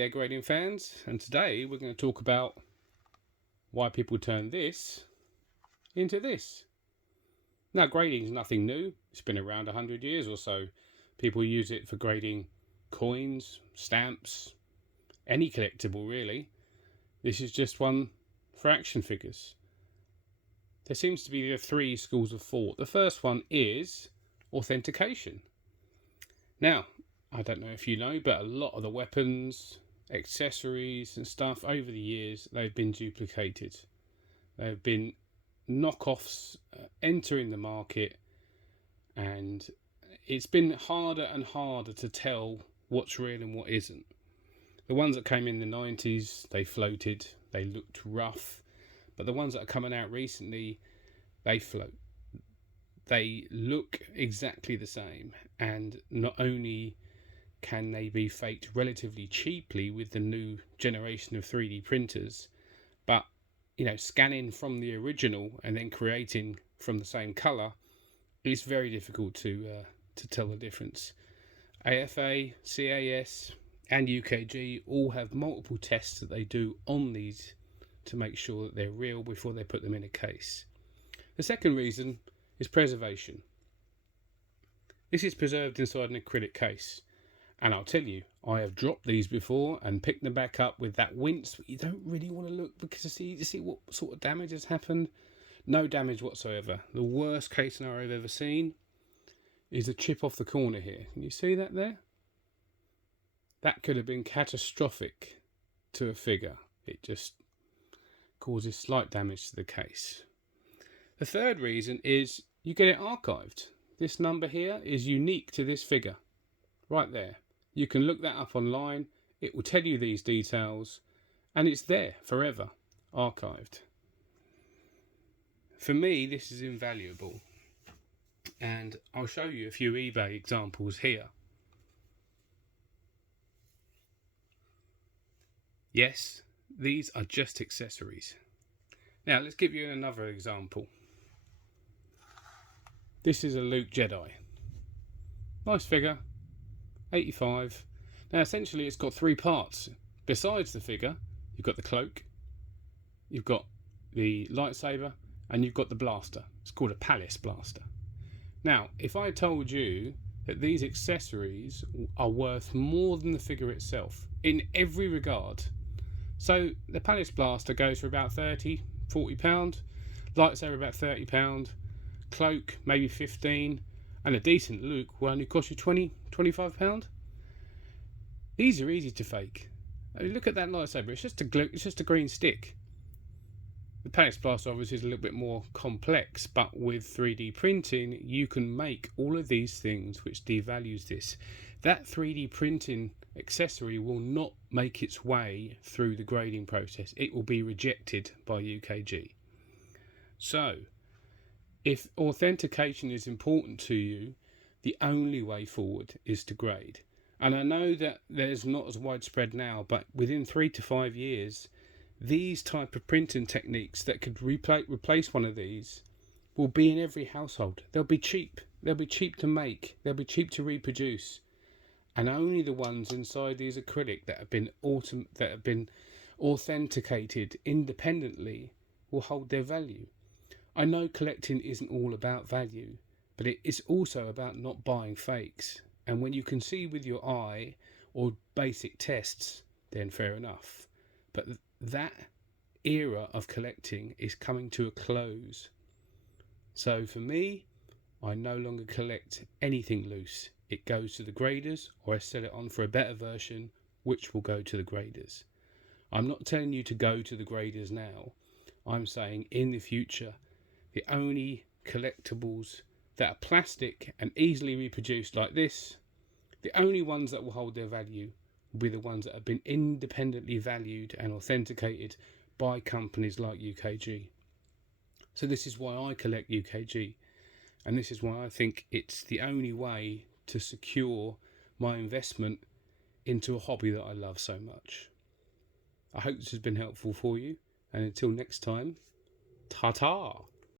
there, grading fans, and today we're going to talk about why people turn this into this. Now, grading is nothing new. It's been around 100 years or so. People use it for grading coins, stamps, any collectible really. This is just one for action figures. There seems to be three schools of thought. The first one is authentication. Now, I don't know if you know, but a lot of the weapons, accessories and stuff over the years, they've been duplicated. They've been knockoffs entering the market, and it's been harder and harder to tell what's real and what isn't. The ones that came in the 90s, they floated, they looked rough, but the ones that are coming out recently, they float. They look exactly the same, and not only can they be faked relatively cheaply with the new generation of 3D printers, but scanning from the original and then creating from the same color, it's very difficult to tell the difference. AFA, CAS and UKG all have multiple tests that they do on these to make sure that they're real before they put them in a case. The second reason is preservation. This is preserved inside an acrylic case, and I'll tell you, I have dropped these before and picked them back up with that wince. You don't really want to look because you see what sort of damage has happened. No damage whatsoever. The worst case scenario I've ever seen is a chip off the corner here. Can you see that there? That could have been catastrophic to a figure. It just causes slight damage to the case. The third reason is you get it archived. This number here is unique to this figure. Right there. You can look that up online. It will tell you these details, and it's there forever, archived. For me, this is invaluable, and I'll show you a few eBay examples here. Yes, these are just accessories. Now let's give you another example. This is a Luke Jedi. Nice figure, 85. Now essentially it's got three parts. Besides the figure, you've got the cloak, you've got the lightsaber, and you've got the blaster. It's called a palace blaster. Now, if I told you that these accessories are worth more than the figure itself in every regard. So the palace blaster goes for about £30-40, lightsaber about £30, cloak maybe 15, and a decent Luke will only cost you £20-25. These are easy to fake. I mean, look at that lightsaber. It's just a green stick. The palace blaster obviously is a little bit more complex, but with 3D printing you can make all of these things, which devalues this. That 3D printing accessory will not make its way through the grading process. It will be rejected by UKG. So if authentication is important to you, the only way forward is to grade. And I know that there's not as widespread now, but within 3 to 5 years, these type of printing techniques that could replace one of these will be in every household. They'll be cheap. They'll be cheap to make. They'll be cheap to reproduce. And only the ones inside these acrylic that have been authenticated independently will hold their value. I know collecting isn't all about value, but it is also about not buying fakes. And when you can see with your eye or basic tests, then fair enough. But that era of collecting is coming to a close. So for me, I no longer collect anything loose. It goes to the graders, or I sell it on for a better version, which will go to the graders. I'm not telling you to go to the graders now. I'm saying in the future, the only collectibles that are plastic and easily reproduced like this, the only ones that will hold their value will be the ones that have been independently valued and authenticated by companies like UKG. So this is why I collect UKG, and this is why I think it's the only way to secure my investment into a hobby that I love so much. I hope this has been helpful for you, and until next time, ta-ta!